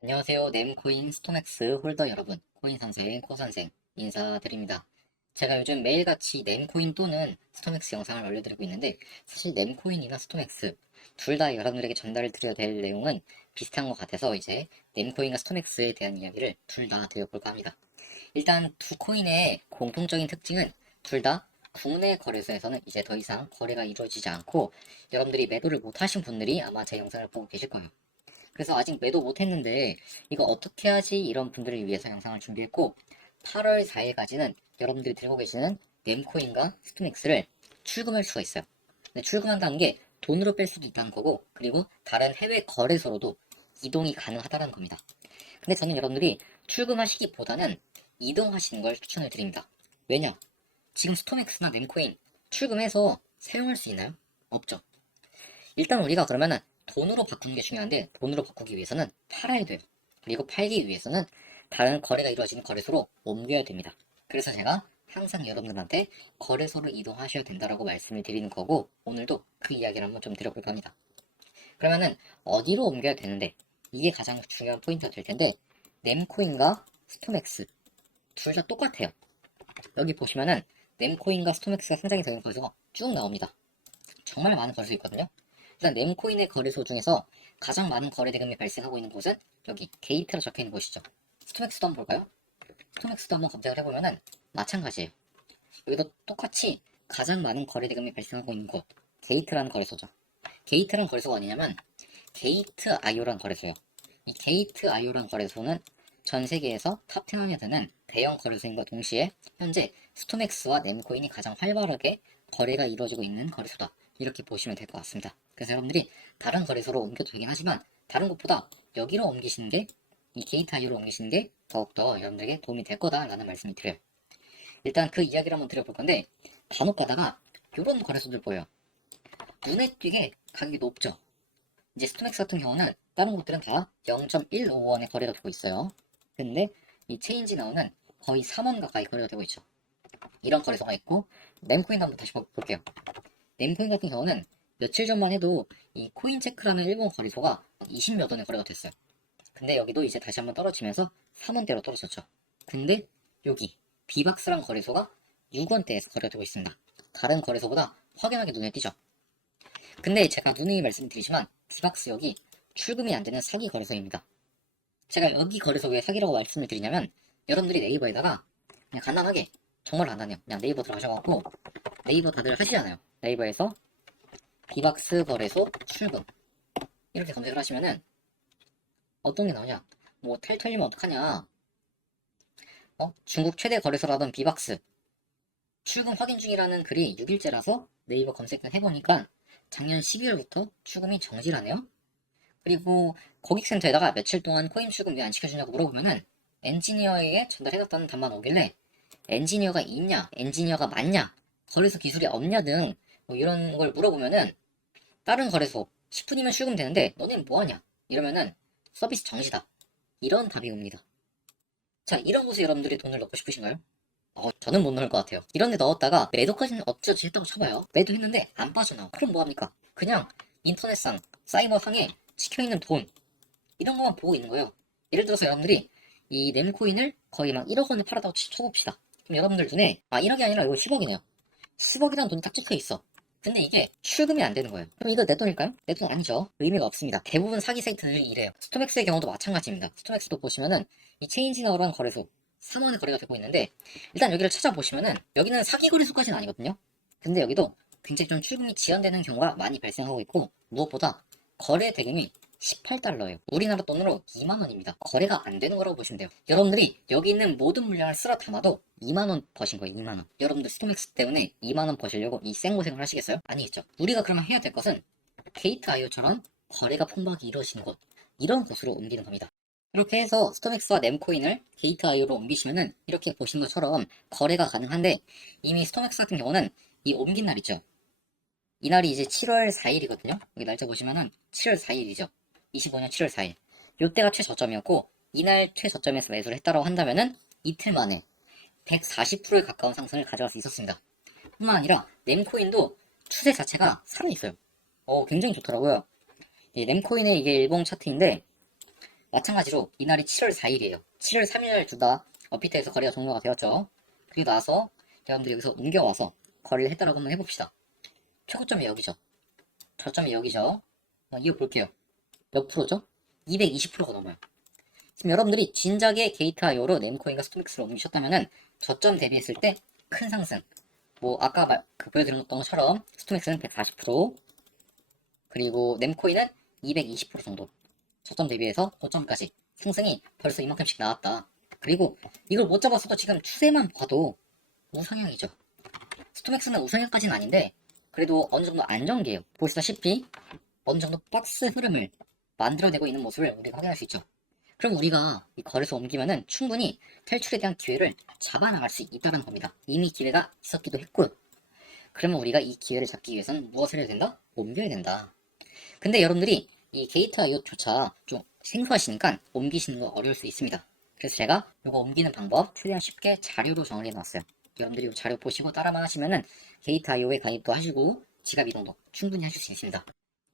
안녕하세요. nem코인 스토맥스 홀더 여러분, 코인 선생, 코 선생 인사드립니다. 제가 요즘 매일같이 nem코인 또는 스토맥스 영상을 올려드리고 있는데, 사실 nem코인이나 스토맥스 둘 다 여러분들에게 전달을 드려야 될 내용은 비슷한 것 같아서 이제 nem코인과 스토맥스에 대한 이야기를 둘 다 드려볼까 합니다. 일단 두 코인의 공통적인 특징은 둘 다 국내 거래소에서는 이제 더 이상 거래가 이루어지지 않고, 여러분들이 매도를 못하신 분들이 아마 제 영상을 보고 계실 거예요. 그래서 아직 매도 못했는데 이거 어떻게 하지? 이런 분들을 위해서 영상을 준비했고, 8월 4일까지는 여러분들이 들고 계시는 nem코인과 스토맥스를 출금할 수가 있어요. 근데 출금한다는 게 돈으로 뺄 수도 있다는 거고, 그리고 다른 해외 거래소로도 이동이 가능하다는 겁니다. 근데 저는 여러분들이 출금하시기보다는 이동하시는 걸 추천을 드립니다. 왜냐? 지금 스토맥스나 nem코인 출금해서 사용할 수 있나요? 없죠. 일단 우리가 그러면은 돈으로 바꾸는 게 중요한데, 돈으로 바꾸기 위해서는 팔아야 돼요. 그리고 팔기 위해서는 다른 거래가 이루어지는 거래소로 옮겨야 됩니다. 그래서 제가 항상 여러분들한테 거래소로 이동하셔야 된다라고 말씀을 드리는 거고, 오늘도 그 이야기를 한번 좀 드려볼까 합니다. 그러면은 어디로 옮겨야 되는데, 이게 가장 중요한 포인트가 될 텐데, nem코인과 스토맥스 둘 다 똑같아요. 여기 보시면은 nem코인과 스토맥스가 상장이 되는 거래소가 쭉 나옵니다. 정말 많은 거래소 있거든요. 일단 nem코인의 거래소 중에서 가장 많은 거래 대금이 발생하고 있는 곳은 여기 게이트로 적혀있는 곳이죠. 스토맥스도 한번 볼까요? 스토맥스도 한번 검색을 해보면은 마찬가지예요. 여기도 똑같이 가장 많은 거래 대금이 발생하고 있는 곳, 게이트라는 거래소죠. 게이트라는 거래소가 아니냐면 게이트 아이오라는 거래소예요. 이 게이트 아이오라는 거래소는 전 세계에서 탑10 안에 드는 대형 거래소인과 동시에 현재 스토맥스와 nem코인이 가장 활발하게 거래가 이루어지고 있는 거래소다, 이렇게 보시면 될 것 같습니다. 그래서 여러분들이 다른 거래소로 옮겨도 되긴 하지만, 다른 곳보다 여기로 옮기시는 게, 이 게이트 아이오로 옮기시는 게 더욱더 여러분들에게 도움이 될 거다라는 말씀을 드려요. 일단 그 이야기를 한번 드려볼 건데, 간혹 가다가 이런 거래소들 보여요. 눈에 띄게 가격이 높죠. 이제 스토맥스 같은 경우는 다른 곳들은 다 0.155원에 거래가 되고 있어요. 근데 이 체인지 나우는 거의 3원 가까이 거래가 되고 있죠. 이런 거래소가 있고, nem코인 한번 다시 볼게요. nem코인 같은 경우는 며칠 전만 해도 이 코인체크라는 일본 거래소가 20몇 원에 거래가 됐어요. 근데 여기도 이제 다시 한번 떨어지면서 3원대로 떨어졌죠. 근데 여기 비박스란 거래소가 6원대에서 거래가 되고 있습니다. 다른 거래소보다 확연하게 눈에 띄죠. 근데 제가 누누이 말씀드리지만 비박스 여기 출금이 안 되는 사기 거래소입니다. 제가 여기 거래소 왜 사기라고 말씀을 드리냐면, 여러분들이 네이버에다가 그냥 간단하게, 정말 간단해요. 그냥 네이버 들어가셔갖고, 네이버 다들 하시잖아요. 네이버에서 비박스 거래소 출금 이렇게 검색을 하시면은 어떤 게 나오냐? 뭐 텔털리면 어떡하냐? 중국 최대 거래소라던 비박스 출금 확인 중이라는 글이 6일째라서 네이버 검색을 해보니까 작년 12월부터 출금이 정지라네요. 그리고 고객센터에다가 며칠 동안 코인 출금 왜 안 시켜주냐고 물어보면은 엔지니어에게 전달해줬다는 답만 오길래, 엔지니어가 있냐, 엔지니어가 맞냐, 거래소 기술이 없냐 등 뭐 이런 걸 물어보면은, 다른 거래소 10분이면 출금되는데 너네는 뭐하냐, 이러면은 서비스 정지다, 이런 답이 옵니다. 자, 이런 곳에 여러분들이 돈을 넣고 싶으신가요? 저는 못 넣을 것 같아요. 이런 데 넣었다가 매도까지는 어쩌지 했다고 쳐봐요. 매도했는데 안 빠져나와. 그럼 뭐합니까? 그냥 인터넷상, 사이버상에 찍혀있는 돈, 이런 것만 보고 있는 거예요. 예를 들어서 여러분들이 이 nem코인을 거의 막 1억 원에 팔았다고 쳐봅시다. 그럼 여러분들 눈에 1억이 아니라 이거 10억이네요. 10억이라는 돈이 딱 찍혀 있어. 근데 이게 출금이 안 되는 거예요. 그럼 이거 내 돈일까요? 내 돈 아니죠. 의미가 없습니다. 대부분 사기 사이트들이 이래요. 스토맥스의 경우도 마찬가지입니다. 스토맥스도 보시면은 이 체인지나우라는 거래소 3원에 거래가 되고 있는데, 일단 여기를 찾아보시면은 여기는 사기 거래소까지는 아니거든요. 근데 여기도 굉장히 좀 출금이 지연되는 경우가 많이 발생하고 있고, 무엇보다 거래 대금이 18달러예요. 우리나라 돈으로 2만원입니다. 거래가 안 되는 거라고 보시면 돼요. 여러분들이 여기 있는 모든 물량을 쓸어 담아도 2만원 버신 거예요. 2만원. 여러분들 스토맥스 때문에 2만원 버시려고 이 생고생을 하시겠어요? 아니겠죠. 우리가 그러면 해야 될 것은 게이트 아이오처럼 거래가 폭박이 이루어지는 곳, 이런 곳으로 옮기는 겁니다. 이렇게 해서 스토맥스와 nem코인을 게이트 아이오로 옮기시면은 이렇게 보신 것처럼 거래가 가능한데, 이미 스토맥스 같은 경우는 이 옮긴 날 있죠. 이날이 이제 7월 4일이거든요. 여기 날짜 보시면은 7월 4일이죠. 25년 7월 4일. 요때가 최저점이었고, 이날 최저점에서 매수를 했다고 한다면은 이틀 만에 140%에 가까운 상승을 가져갈 수 있었습니다. 뿐만 아니라 nem코인도 추세 자체가 살아있어요. 굉장히 좋더라고요. 이 nem코인의 이게 일봉 차트인데, 마찬가지로 이날이 7월 4일이에요. 7월 3일 둘 다 업비트에서 거래가 종료가 되었죠. 그리고 나서 여러분들이 여기서 옮겨와서 거래를 했다라고 한번 해봅시다. 최고점이 여기죠. 저점이 여기죠. 이거 볼게요. 몇 프로죠? 220%가 넘어요. 지금 여러분들이 진작에 게이트.io로 넴코인과 스토맥스를 옮기셨다면은 저점 대비했을 때 큰 상승. 아까 보여드린 것처럼 스토맥스는 140%, 그리고 넴코인은 220% 정도. 저점 대비해서 고점까지 상승이 벌써 이만큼씩 나왔다. 그리고 이걸 못 잡았어도 지금 추세만 봐도 우상향이죠. 스토맥스는 우상향까지는 아닌데 그래도 어느 정도 안정기예요. 보시다시피 어느 정도 박스 흐름을 만들어내고 있는 모습을 우리가 확인할 수 있죠. 그럼 우리가 이 거래소 옮기면은 충분히 탈출에 대한 기회를 잡아나갈 수 있다는 겁니다. 이미 기회가 있었기도 했고요. 그러면 우리가 이 기회를 잡기 위해서는 무엇을 해야 된다? 옮겨야 된다. 근데 여러분들이 이 게이트.io조차 좀 생소하시니까 옮기시는 거 어려울 수 있습니다. 그래서 제가 이거 옮기는 방법 최대한 쉽게 자료로 정리해 놨어요. 여러분들이 이 자료 보시고 따라만 하시면은 게이트.io에 가입도 하시고 지갑 이동도 충분히 하실 수 있습니다.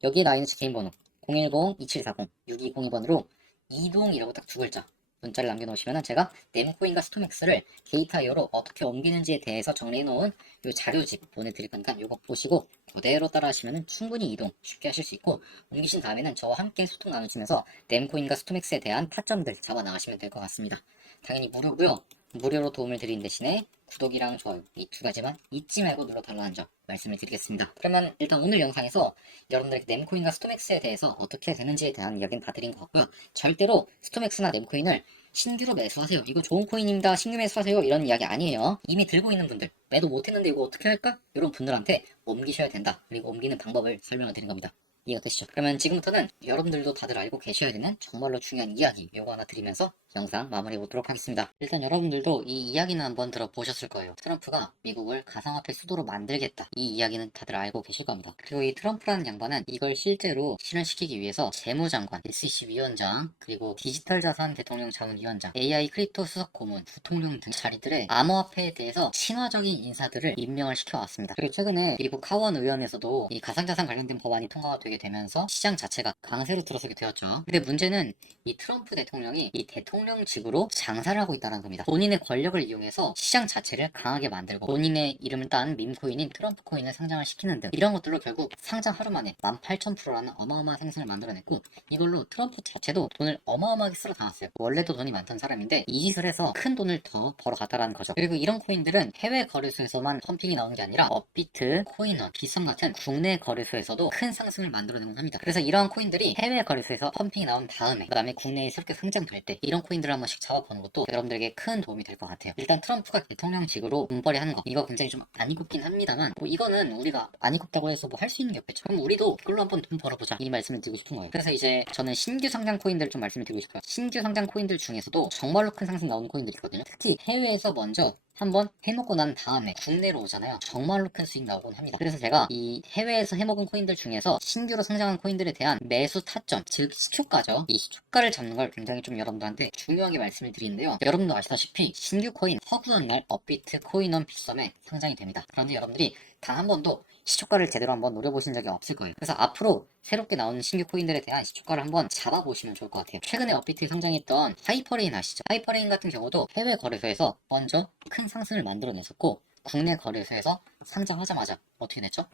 여기에 나와 있는 제 개인 번호 010-2740-6202번으로 이동이라고 딱 두 글자 문자를 남겨놓으시면 제가 넴코인과 스토맥스를 게이트.io로 어떻게 옮기는지에 대해서 정리해놓은 이 자료집 보내드릴 거니까 이거 보시고 그대로 따라 하시면 충분히 이동 쉽게 하실 수 있고, 옮기신 다음에는 저와 함께 소통 나누시면서 넴코인과 스토맥스에 대한 타점들 잡아 나가시면 될 것 같습니다. 당연히 무료고요. 무료로 도움을 드린 대신에 구독이랑 좋아요 이 두 가지만 잊지 말고 눌러달라는 점 말씀을 드리겠습니다. 그러면 일단 오늘 영상에서 여러분들에게 넴코인과 스토맥스에 대해서 어떻게 되는지에 대한 이야기는 다 드린 것 같고요. 절대로 스토맥스나 넴코인을 신규로 매수하세요. 이거 좋은 코인입니다. 신규 매수하세요. 이런 이야기 아니에요. 이미 들고 있는 분들, 매도 못했는데 이거 어떻게 할까? 이런 분들한테 옮기셔야 된다. 그리고 옮기는 방법을 설명을 드린 겁니다. 이해가 되시죠? 그러면 지금부터는 여러분들도 다들 알고 계셔야 되는 정말로 중요한 이야기 요거 하나 드리면서 영상 마무리해 보도록 하겠습니다. 일단 여러분들도 이 이야기는 한번 들어보셨을 거예요. 트럼프가 미국을 가상화폐 수도로 만들겠다. 이 이야기는 다들 알고 계실 겁니다. 그리고 이 트럼프라는 양반은 이걸 실제로 실현시키기 위해서 재무장관, SEC 위원장, 그리고 디지털 자산 대통령 자문위원장, AI 크립토 수석 고문, 부통령 등 자리들의 암호화폐에 대해서 친화적인 인사들을 임명을 시켜왔습니다. 그리고 최근에 미국 하원 의원에서도 이 가상자산 관련된 법안이 통과가 되게 되면서 시장 자체가 강세로 들어서게 되었죠. 근데 문제는 이 트럼프 대통령이 이 대통령직으로 장사를 하고 있다는 겁니다. 본인의 권력을 이용해서 시장 자체를 강하게 만들고 본인의 이름을 딴 밈코인인 트럼프 코인을 상장을 시키는 등 이런 것들로 결국 상장 하루 만에 18,000%라는 어마어마한 생산을 만들어냈고, 이걸로 트럼프 자체도 돈을 어마어마하게 쓸어 담았어요. 원래도 돈이 많던 사람인데 이 짓을 해서 큰 돈을 더 벌어가다라는 거죠. 그리고 이런 코인들은 해외 거래소에서만 펌핑이 나오는 게 아니라 업비트, 코인원, 비썸 같은 국내 거래소에서도 큰 상승을 만들어내곤 합니다. 그래서 이러한 코인들이 해외 거래소에서 펌핑이 나온 다음에 그 다음에 국내에 새롭게 상장될 때 이런 코인들을 한 번씩 잡아보는 것도 여러분들에게 큰 도움이 될 것 같아요. 일단 트럼프가 대통령직으로 돈벌이 하는 거 이거 굉장히 좀 안 이롭긴 합니다만 이거는 우리가 안 이롭다고 해서 할 수 있는 게 없겠죠. 그럼 우리도 그걸로 한번 돈 벌어보자 이 말씀을 드리고 싶은 거예요. 그래서 이제 저는 신규 상장 코인들을 좀 말씀을 드리고 싶어요. 신규 상장 코인들 중에서도 정말로 큰 상승 나오는 코인들이 있거든요. 특히 해외에서 먼저 한번 해먹고 난 다음에 국내로 오잖아요. 정말로 큰 수익 나오곤 합니다. 그래서 제가 이 해외에서 해먹은 코인들 중에서 신규로 상장한 코인들에 대한 매수 타점, 즉 시초가죠. 이 시초가를 잡는 걸 굉장히 좀 여러분들한테 중요하게 말씀을 드리는데요. 여러분도 아시다시피 신규 코인 허구한 날 업비트, 코인원, 비썸에 상장이 됩니다. 그런데 여러분들이 단 한 번도 시초가를 제대로 한번 노려보신 적이 없을 거예요. 그래서 앞으로 새롭게 나오는 신규 코인들에 대한 시초가를 한번 잡아보시면 좋을 것 같아요. 최근에 업비트에 상장했던 하이퍼레인 아시죠? 하이퍼레인 같은 경우도 해외 거래소에서 먼저 큰 상승을 만들어냈었고, 국내 거래소에서 상장하자마자 어떻게 됐죠?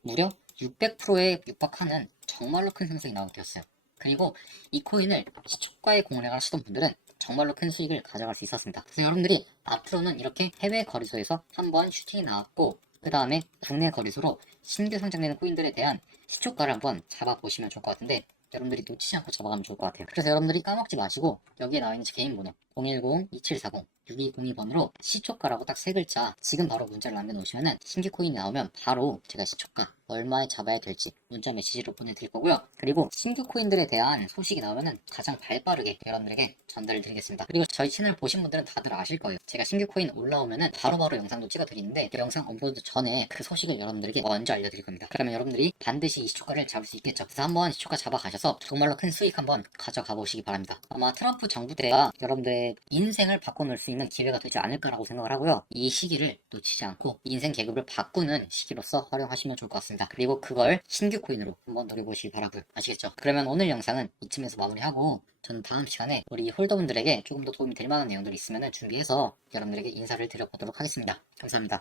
무려 600%에 육박하는 정말로 큰 상승이 나오게 되었어요. 그리고 이 코인을 시초가에 공략을 하시던 분들은 정말로 큰 수익을 가져갈 수 있었습니다. 그래서 여러분들이 앞으로는 이렇게 해외 거래소에서 한번 슈팅이 나왔고 그 다음에 국내 거래소로 신규 상장되는 코인들에 대한 시초가를 한번 잡아보시면 좋을 것 같은데, 여러분들이 놓치지 않고 잡아가면 좋을 것 같아요. 그래서 여러분들이 까먹지 마시고 여기에 나와 있는 제 개인 번호 010-2740-6202번으로 시초가라고 딱 세 글자 지금 바로 문자를 남겨놓으시면은 신규 코인이 나오면 바로 제가 시초가 얼마에 잡아야 될지 문자 메시지로 보내드릴 거고요. 그리고 신규 코인들에 대한 소식이 나오면은 가장 발빠르게 여러분들에게 전달을 드리겠습니다. 그리고 저희 채널 보신 분들은 다들 아실 거예요. 제가 신규 코인 올라오면은 바로바로 영상도 찍어드리는데 그 영상 업로드 전에 그 소식을 여러분들에게 먼저 알려드릴 겁니다. 그러면 여러분들이 반드시 이 시초가를 잡을 수 있겠죠. 그래서 한번 시초가 잡아가셔서 정말로 큰 수익 한번 가져가 보시기 바랍니다. 아마 트럼프 정부 때가 여러분들의 여러분들의 인생을 바꿔놓을 수 있는 기회가 되지 않을까라고 생각을 하고요. 이 시기를 놓치지 않고 인생 계급을 바꾸는 시기로서 활용하시면 좋을 것 같습니다. 그리고 그걸 신규 코인으로 한번 노려보시기 바라고요. 아시겠죠? 그러면 오늘 영상은 이쯤에서 마무리하고 저는 다음 시간에 우리 홀더분들에게 조금 더 도움이 될 만한 내용들이 있으면 준비해서 여러분들에게 인사를 드려보도록 하겠습니다. 감사합니다.